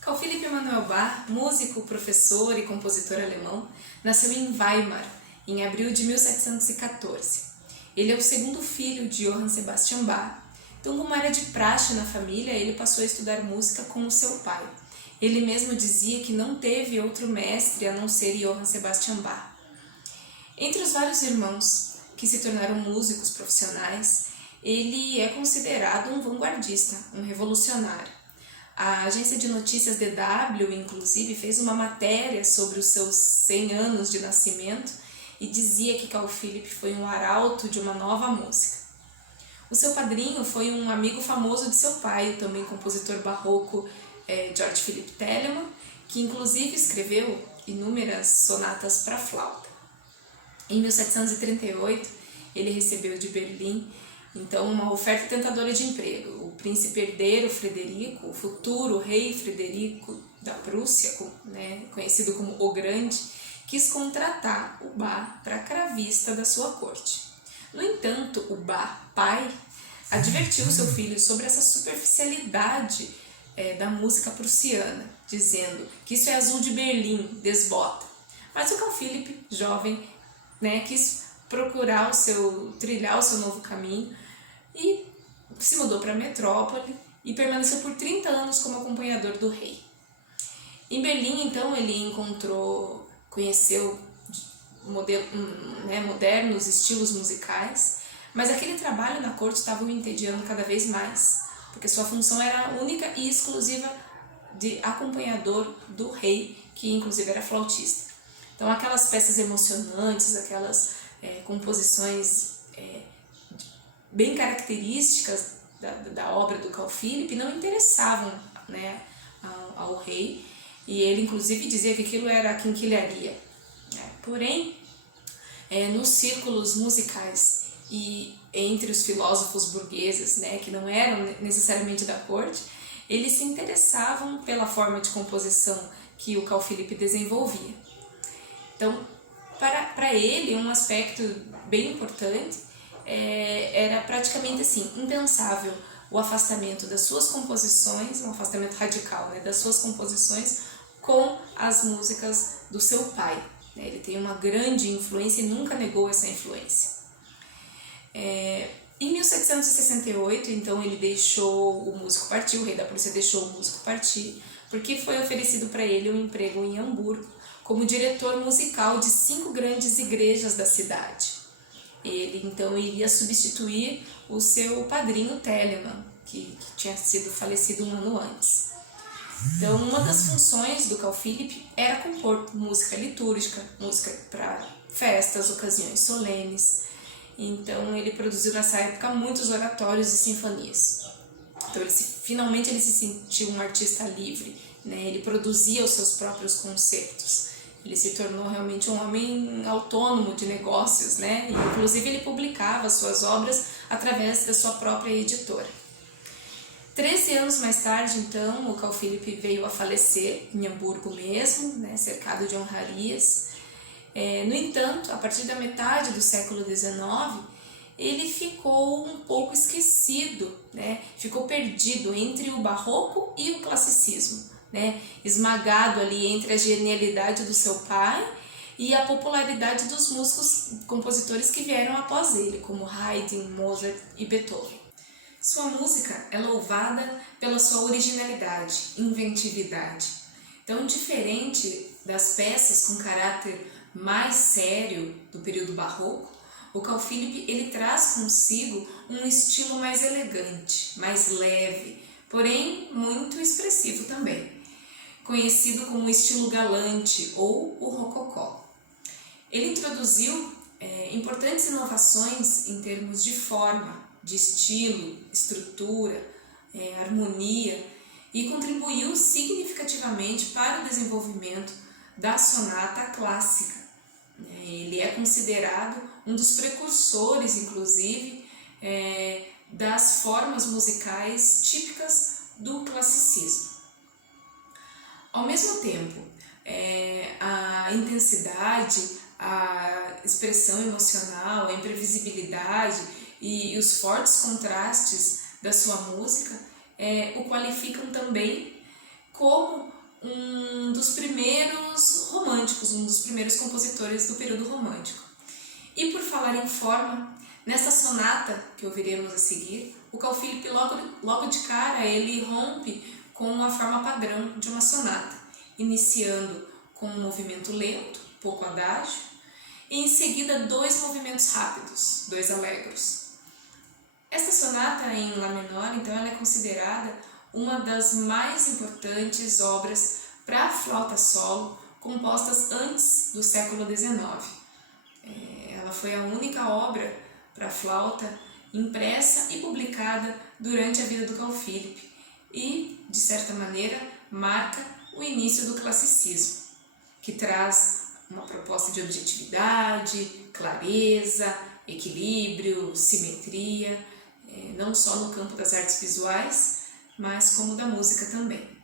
Carl Philipp Emanuel Bach, músico, professor e compositor alemão, nasceu em Weimar, em abril de 1714. Ele é o segundo filho de Johann Sebastian Bach. Então, como era de praxe na família, ele passou a estudar música com o seu pai. Ele mesmo dizia que não teve outro mestre a não ser Johann Sebastian Bach. Entre os vários irmãos que se tornaram músicos profissionais, ele é considerado um vanguardista, um revolucionário. A agência de notícias DW, inclusive, fez uma matéria sobre os seus 100 anos de nascimento e dizia que Carl Philipp foi um arauto de uma nova música. O seu padrinho foi um amigo famoso de seu pai, o também compositor barroco Georg Philipp Telemann, que inclusive escreveu inúmeras sonatas para flauta. Em 1738, ele recebeu de Berlim uma oferta tentadora de emprego. O príncipe herdeiro Frederico, o futuro rei Frederico da Prússia, conhecido como o Grande, quis contratar o Bach para cravista da sua corte. No entanto, o Bach, pai, advertiu seu filho sobre essa superficialidade da música prussiana, dizendo que isso é azul de Berlim, desbota. Mas o Carl Philipp, jovem, quis trilhar o seu novo caminho e se mudou para a metrópole e permaneceu por 30 anos como acompanhador do rei. Em Berlim, então, ele conheceu modernos estilos musicais, mas aquele trabalho na corte estava o entediando cada vez mais, porque sua função era única e exclusiva de acompanhador do rei, que inclusive era flautista. Então, aquelas peças emocionantes, aquelas composições bem características da obra do Carl Philipp não interessavam ao rei, e ele inclusive dizia que aquilo era quinquilharia. Porém, nos círculos musicais e entre os filósofos burgueses, que não eram necessariamente da corte, eles se interessavam pela forma de composição que o Carl Philipp desenvolvia. Então, para ele, um aspecto bem importante era praticamente impensável o afastamento das suas composições, um afastamento radical das suas composições com as músicas do seu pai. Ele tem uma grande influência e nunca negou essa influência. Em 1768, então, ele deixou o músico partir, o rei da Prússia deixou o músico partir, porque foi oferecido para ele um emprego em Hamburgo como diretor musical de 5 grandes igrejas da cidade. Ele, então, iria substituir o seu padrinho Telemann, que tinha sido falecido um ano antes. Então, uma das funções do Carl Philipp era compor música litúrgica, música para festas, ocasiões solenes. Então, ele produziu nessa época muitos oratórios e sinfonias. Então, finalmente ele se sentiu um artista livre, ele produzia os seus próprios concertos. Ele se tornou realmente um homem autônomo de negócios, e inclusive ele publicava suas obras através da sua própria editora. 13 anos mais tarde, então, o Carl Philipp veio a falecer em Hamburgo mesmo, cercado de honrarias. No entanto, a partir da metade do século XIX, ele ficou um pouco esquecido, ficou perdido entre o barroco e o classicismo, esmagado ali entre a genialidade do seu pai e a popularidade dos músicos compositores que vieram após ele, como Haydn, Mozart e Beethoven. Sua música é louvada pela sua originalidade, inventividade. Então, diferente das peças com caráter mais sério do período barroco, o Carl Philipp ele traz consigo um estilo mais elegante, mais leve, porém muito expressivo também, conhecido como o estilo galante ou o rococó. Ele introduziu importantes inovações em termos de forma, de estilo, estrutura, harmonia, e contribuiu significativamente para o desenvolvimento da sonata clássica. Ele é considerado um dos precursores, inclusive, das formas musicais típicas do classicismo. Ao mesmo tempo, a intensidade, a expressão emocional, a imprevisibilidade e os fortes contrastes da sua música o qualificam também como um dos primeiros românticos, um dos primeiros compositores do período romântico. E por falar em forma, nesta sonata que ouviremos a seguir, o Carl Philipp logo de cara ele rompe com a forma padrão de uma sonata, iniciando com um movimento lento, pouco adágio, e em seguida 2 movimentos rápidos, 2 allegros. Esta sonata em Lá menor, então, ela é considerada uma das mais importantes obras para flauta solo compostas antes do século XIX. Ela foi a única obra para flauta impressa e publicada durante a vida do Carl Philipp e, de certa maneira, marca o início do classicismo, que traz uma proposta de objetividade, clareza, equilíbrio, simetria, não só no campo das artes visuais, mas como da música também.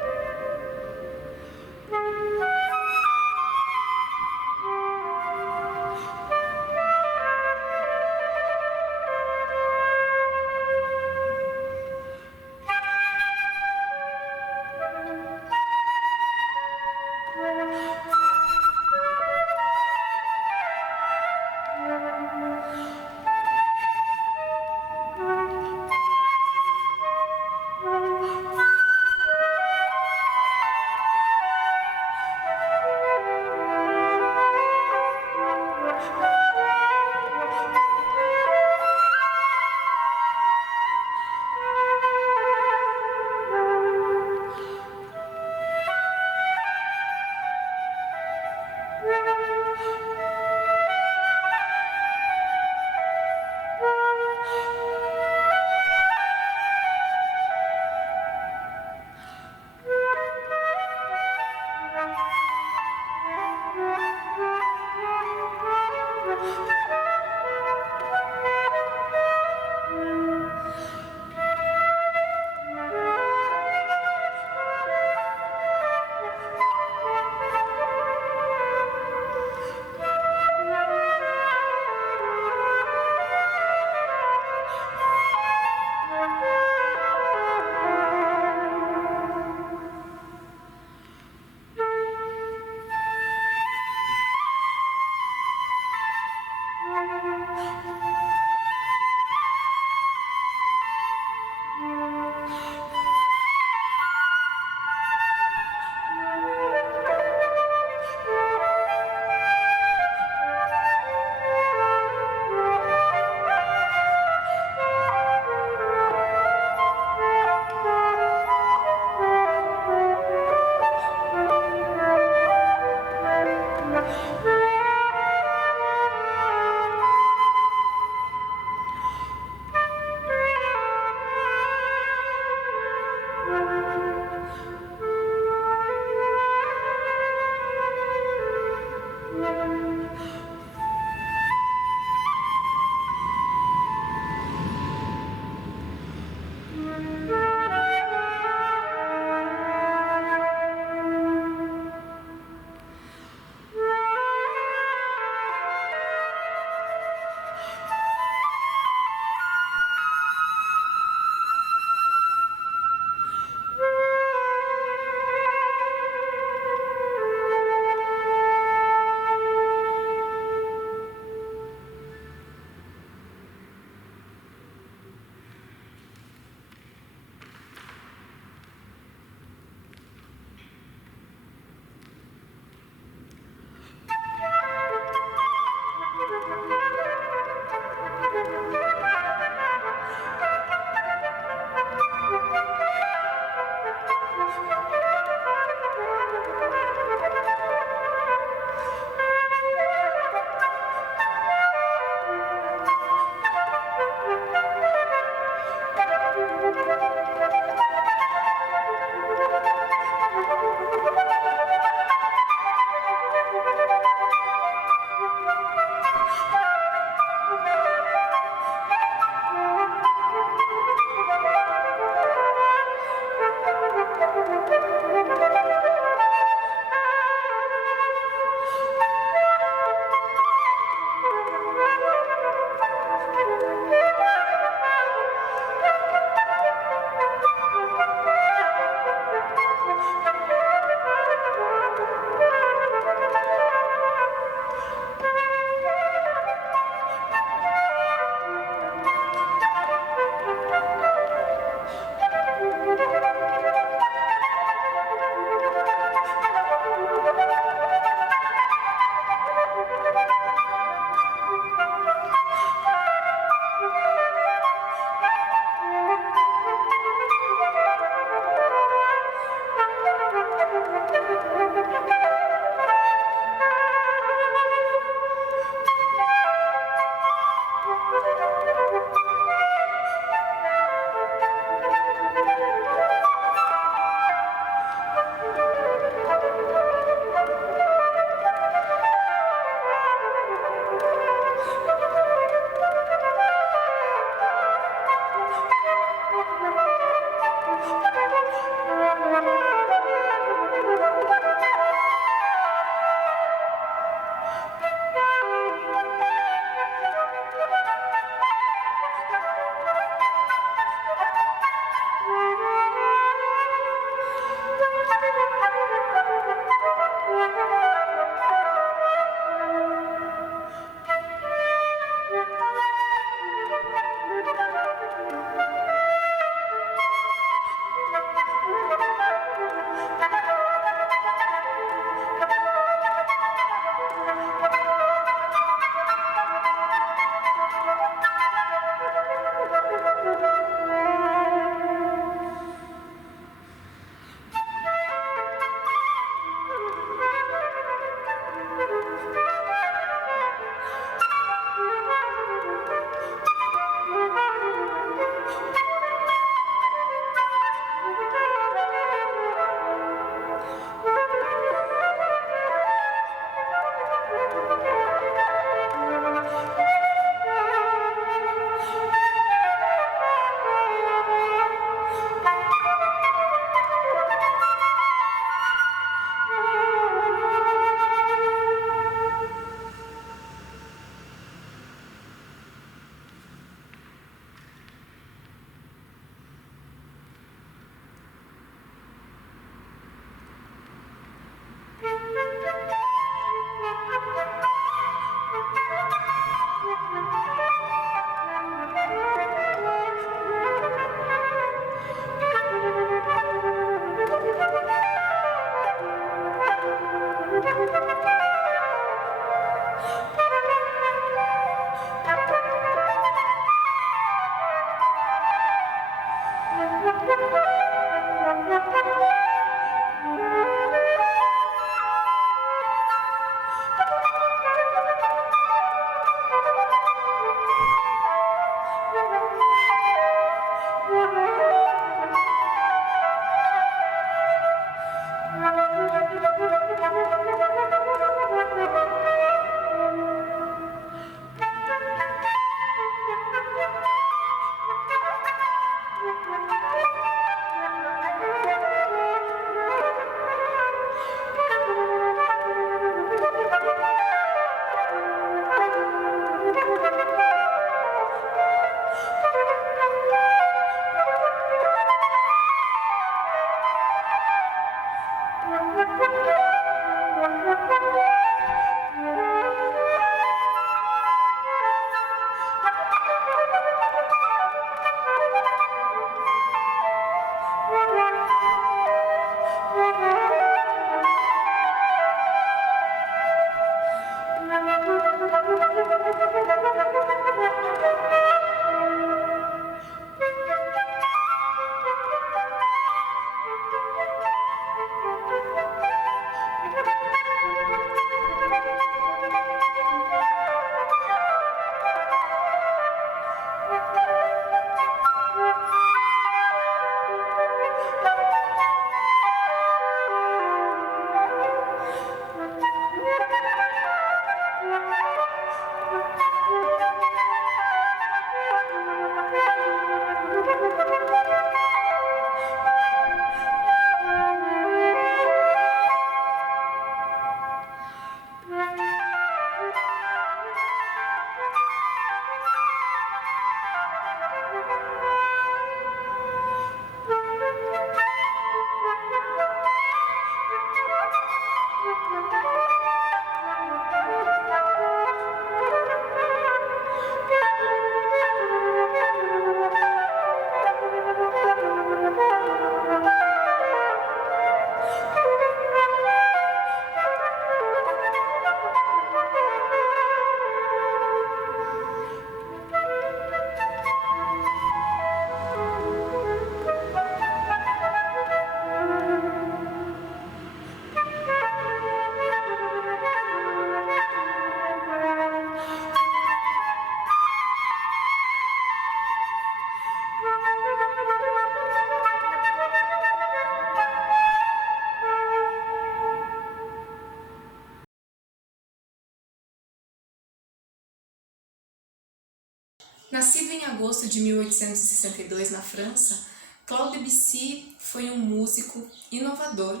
Nascido em agosto de 1862 na França, Claude Debussy foi um músico inovador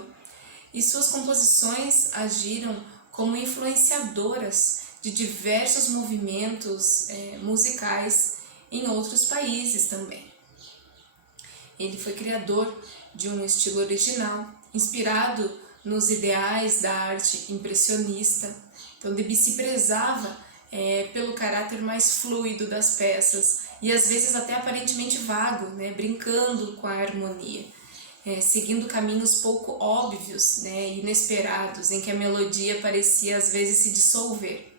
e suas composições agiram como influenciadoras de diversos movimentos musicais em outros países também. Ele foi criador de um estilo original, inspirado nos ideais da arte impressionista. Então Debussy prezava pelo caráter mais fluido das peças e às vezes até aparentemente vago, né, brincando com a harmonia, seguindo caminhos pouco óbvios, né, inesperados, em que a melodia parecia às vezes se dissolver.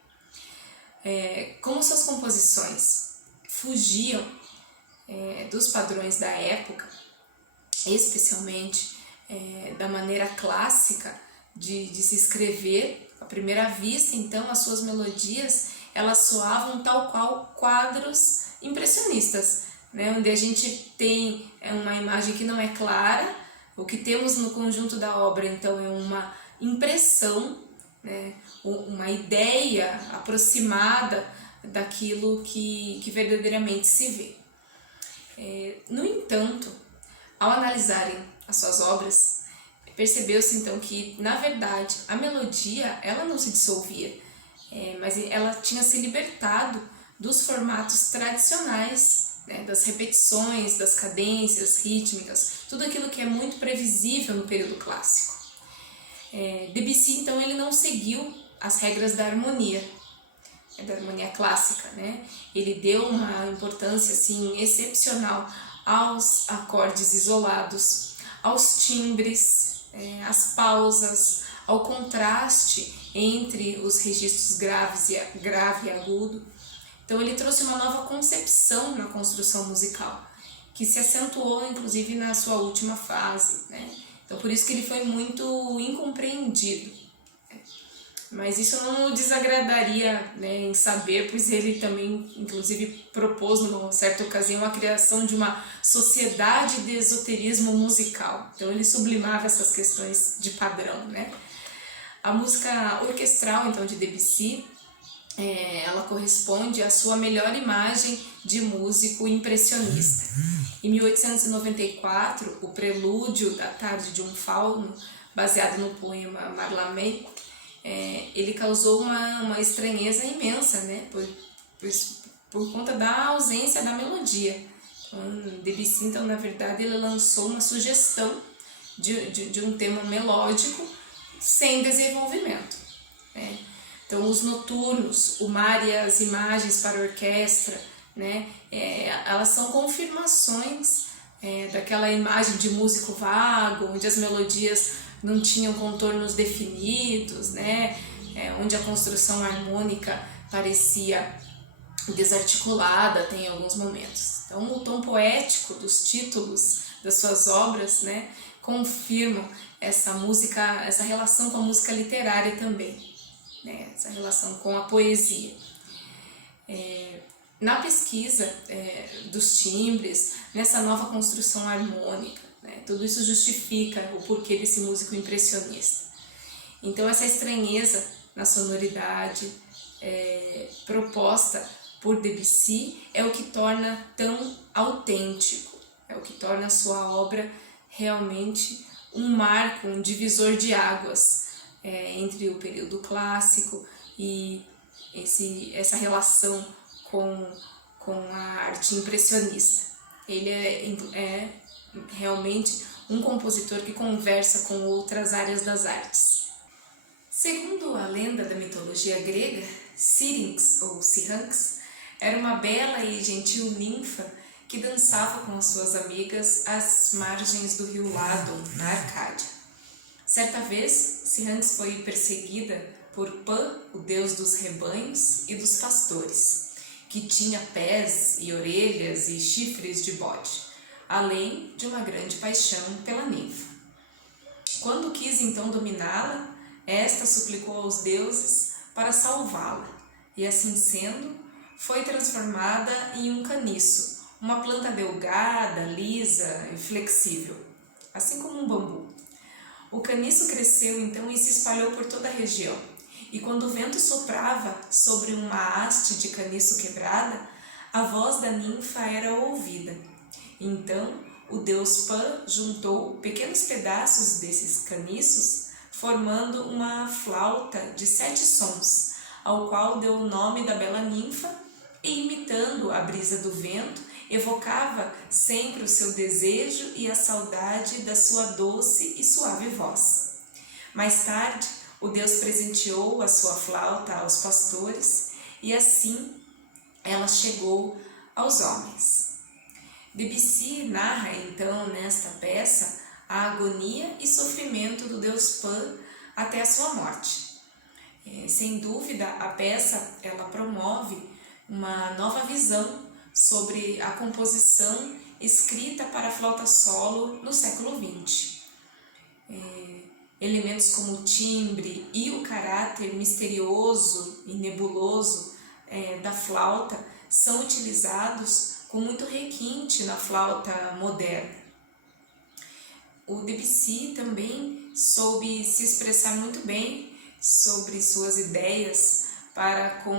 Como suas composições fugiam dos padrões da época, especialmente da maneira clássica de se escrever, à primeira vista, então, as suas melodias elas soavam tal qual quadros impressionistas, né? Onde a gente tem uma imagem que não é clara, o que temos no conjunto da obra, então, é uma impressão, né? Uma ideia aproximada daquilo que verdadeiramente se vê. No entanto, ao analisarem as suas obras, percebeu-se então que, na verdade, a melodia ela não se dissolvia, mas ela tinha se libertado dos formatos tradicionais, né, das repetições, das cadências rítmicas, tudo aquilo que é muito previsível no período clássico. Debussy, então, ele não seguiu as regras da harmonia clássica, né? Ele deu uma importância assim, excepcional aos acordes isolados, aos timbres, às pausas, ao contraste entre os registros grave e agudo. Então ele trouxe uma nova concepção na construção musical, que se acentuou inclusive na sua última fase, né? Então por isso que ele foi muito incompreendido. Mas isso não desagradaria, né, em saber, pois ele também, inclusive, propôs, numa certa ocasião, a criação de uma sociedade de esoterismo musical. Então ele sublimava essas questões de padrão, né? A música orquestral, então, de Debussy, ela corresponde à sua melhor imagem de músico impressionista. Em 1894, o prelúdio da Tarde de um Fauno, baseado no poema Mallarmé, ele causou uma estranheza imensa, né, por conta da ausência da melodia. Então, Debussy, então, na verdade, ele lançou uma sugestão de um tema melódico sem desenvolvimento, né? Então, os noturnos, o mar e as imagens para orquestra, né, elas são confirmações daquela imagem de músico vago, onde as melodias não tinham contornos definidos, né, onde a construção harmônica parecia desarticulada até em alguns momentos. Então, o tom poético dos títulos das suas obras, né, confirmam essa música, essa relação com a música literária também, né, essa relação com a poesia. Na pesquisa dos timbres, nessa nova construção harmônica, né, tudo isso justifica o porquê desse músico impressionista. Então essa estranheza na sonoridade, proposta por Debussy é o que torna tão autêntico, é o que torna a sua obra realmente um marco, um divisor de águas entre o período clássico e essa relação com a arte impressionista. Ele é realmente um compositor que conversa com outras áreas das artes. Segundo a lenda da mitologia grega, Sírinx ou Syrinx era uma bela e gentil ninfa que dançava com as suas amigas às margens do rio Ladon, na Arcádia. Certa vez, Syrinx foi perseguida por Pan, o deus dos rebanhos e dos pastores, que tinha pés e orelhas e chifres de bode, além de uma grande paixão pela ninfa. Quando quis então dominá-la, esta suplicou aos deuses para salvá-la, e assim sendo, foi transformada em um caniço, uma planta delgada, lisa e flexível, assim como um bambu. O caniço cresceu então e se espalhou por toda a região, e quando o vento soprava sobre uma haste de caniço quebrada, a voz da ninfa era ouvida. Então, o deus Pan juntou pequenos pedaços desses caniços, formando uma flauta de 7 sons, ao qual deu o nome da bela ninfa e, imitando a brisa do vento, evocava sempre o seu desejo e a saudade da sua doce e suave voz. Mais tarde, o deus presenteou a sua flauta aos pastores e assim ela chegou aos homens. Debussy narra então nesta peça a agonia e sofrimento do deus Pan até a sua morte. Sem dúvida, a peça ela promove uma nova visão sobre a composição escrita para a flauta solo no século XX. Elementos como o timbre e o caráter misterioso e nebuloso da flauta são utilizados com muito requinte na flauta moderna. O Debussy também soube se expressar muito bem sobre suas ideias para com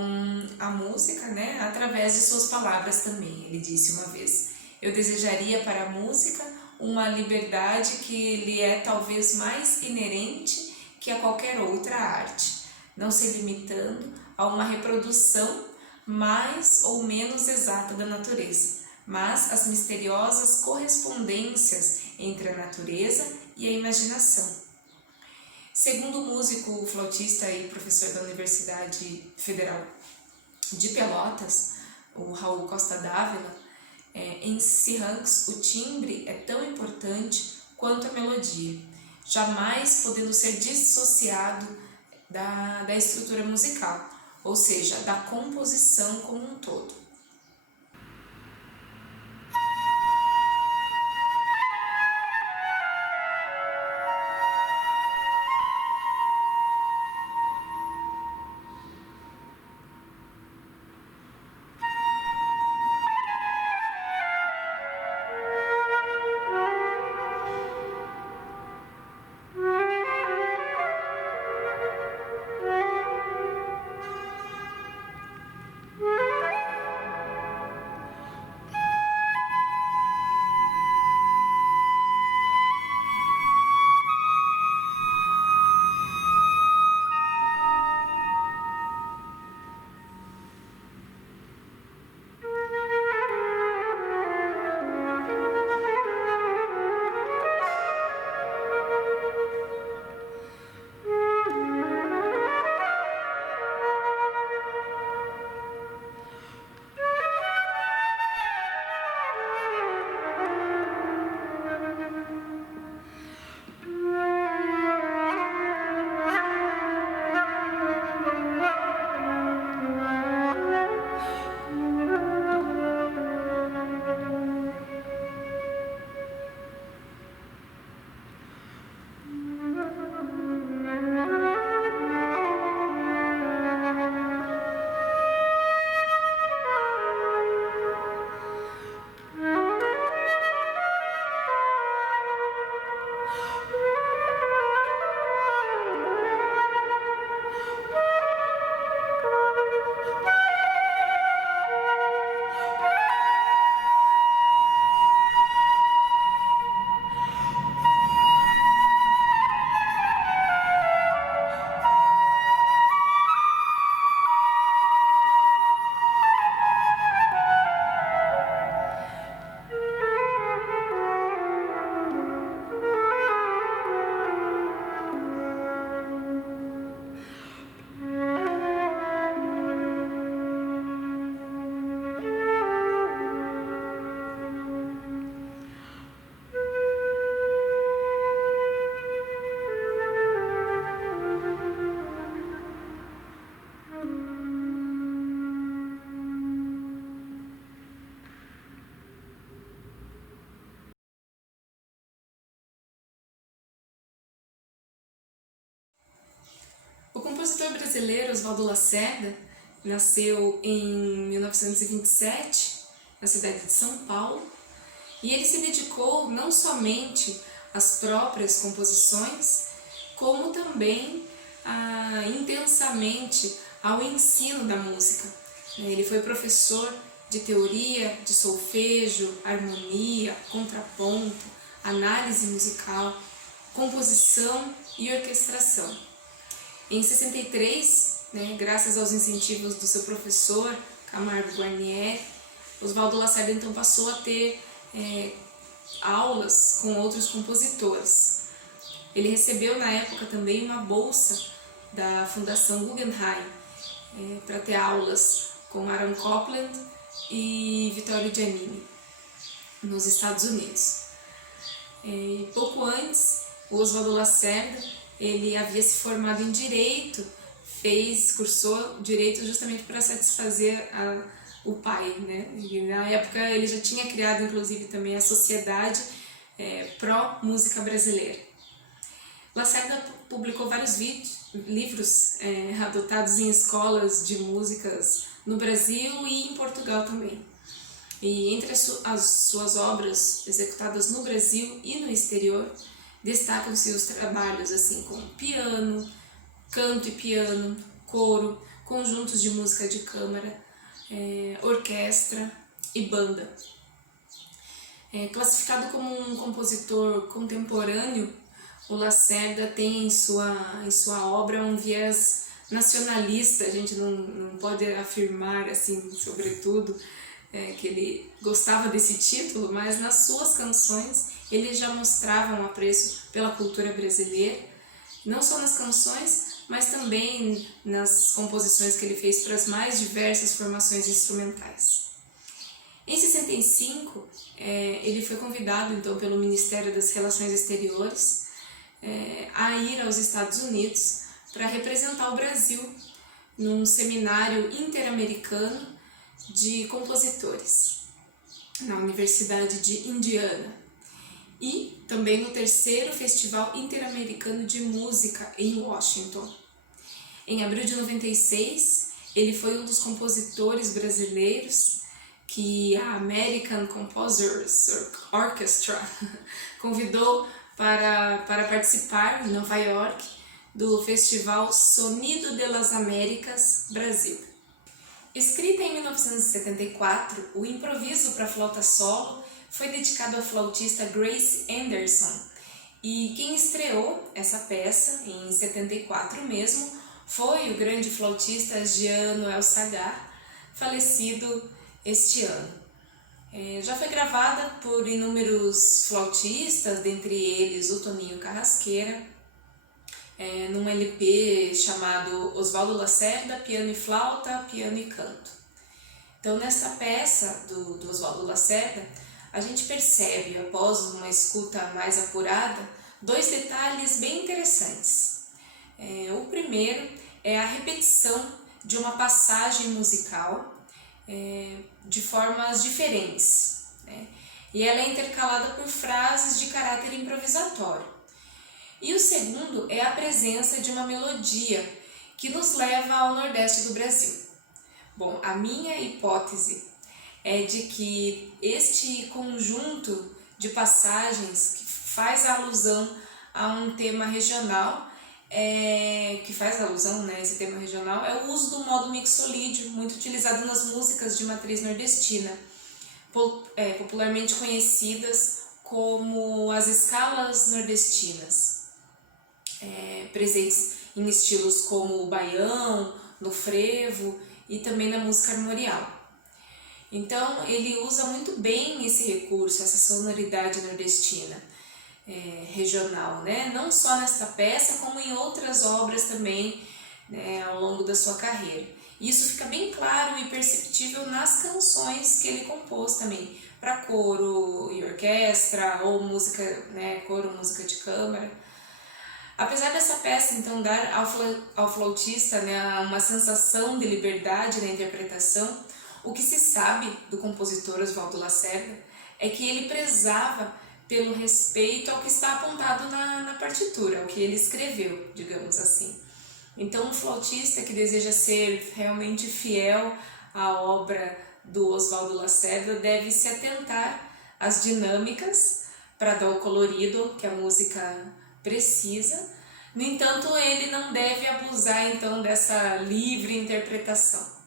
a música, através de suas palavras também. Ele disse uma vez: eu desejaria para a música uma liberdade que lhe é talvez mais inerente que a qualquer outra arte, não se limitando a uma reprodução mais ou menos exata da natureza, mas as misteriosas correspondências entre a natureza e a imaginação. Segundo o músico, flautista e professor da Universidade Federal de Pelotas, o Raul Costa Dávila, em Syrinx o timbre é tão importante quanto a melodia, jamais podendo ser dissociado da estrutura musical, ou seja, da composição como um todo. compositor brasileiro Osvaldo Lacerda nasceu em 1927, na cidade de São Paulo, e ele se dedicou não somente às próprias composições, como também intensamente ao ensino da música. Ele foi professor de teoria, de solfejo, harmonia, contraponto, análise musical, composição e orquestração. Em 63, graças aos incentivos do seu professor, Camargo Guarnieri, Osvaldo Lacerda então passou a ter aulas com outros compositores. Ele recebeu na época também uma bolsa da Fundação Guggenheim para ter aulas com Aaron Copland e Vittorio Giannini nos Estados Unidos. Pouco antes, o Osvaldo Lacerda ele havia se formado em Direito, cursou Direito justamente para satisfazer o pai, E na época ele já tinha criado inclusive também a Sociedade Pró-Música Brasileira. Lacerda publicou vários livros adotados em escolas de músicas no Brasil e em Portugal também. E entre as suas obras executadas no Brasil e no exterior, destacam-se os trabalhos assim como piano, canto e piano, coro, conjuntos de música de câmara, orquestra e banda. Classificado como um compositor contemporâneo, o Lacerda tem em sua obra um viés nacionalista. A gente não pode afirmar assim, sobretudo, que ele gostava desse título, mas nas suas canções ele já mostrava um apreço pela cultura brasileira, não só nas canções, mas também nas composições que ele fez para as mais diversas formações instrumentais. Em 65, ele foi convidado então pelo Ministério das Relações Exteriores a ir aos Estados Unidos para representar o Brasil num seminário interamericano de compositores na Universidade de Indiana e também no terceiro Festival Interamericano de Música em Washington. Em abril de 96, ele foi um dos compositores brasileiros que a American Composers Orchestra convidou para participar em Nova York do Festival Sonido de las Américas Brasil. Escrita em 1974, o improviso para flauta solo foi dedicado à flautista Grace Anderson, e quem estreou essa peça em 74 mesmo foi o grande flautista Jean Noel Sagar, falecido este ano. Já foi gravada por inúmeros flautistas, dentre eles o Toninho Carrasqueira, num LP chamado Osvaldo Lacerda, Piano e Flauta, Piano e Canto. Então, nesta peça do Osvaldo Lacerda, a gente percebe, após uma escuta mais apurada, dois detalhes bem interessantes. O primeiro é a repetição de uma passagem musical de formas diferentes, e ela é intercalada por frases de caráter improvisatório. E o segundo é a presença de uma melodia que nos leva ao Nordeste do Brasil. Bom, a minha hipótese é de que este conjunto de passagens que faz alusão a um tema regional, esse tema regional é o uso do modo mixolídio, muito utilizado nas músicas de matriz nordestina, popularmente conhecidas como as escalas nordestinas, presentes em estilos como o baião, no frevo e também na música armorial. Então ele usa muito bem esse recurso, essa sonoridade nordestina regional, não só nesta peça, como em outras obras também ao longo da sua carreira. Isso fica bem claro e perceptível nas canções que ele compôs também, para coro e orquestra, ou música, coro, música de câmara. Apesar dessa peça então dar ao flautista uma sensação de liberdade na interpretação, o que se sabe do compositor Osvaldo Lacerda é que ele prezava pelo respeito ao que está apontado na partitura, ao que ele escreveu, digamos assim. Então, um flautista que deseja ser realmente fiel à obra do Oswaldo Lacerda deve se atentar às dinâmicas para dar o colorido que a música precisa. No entanto, ele não deve abusar então dessa livre interpretação.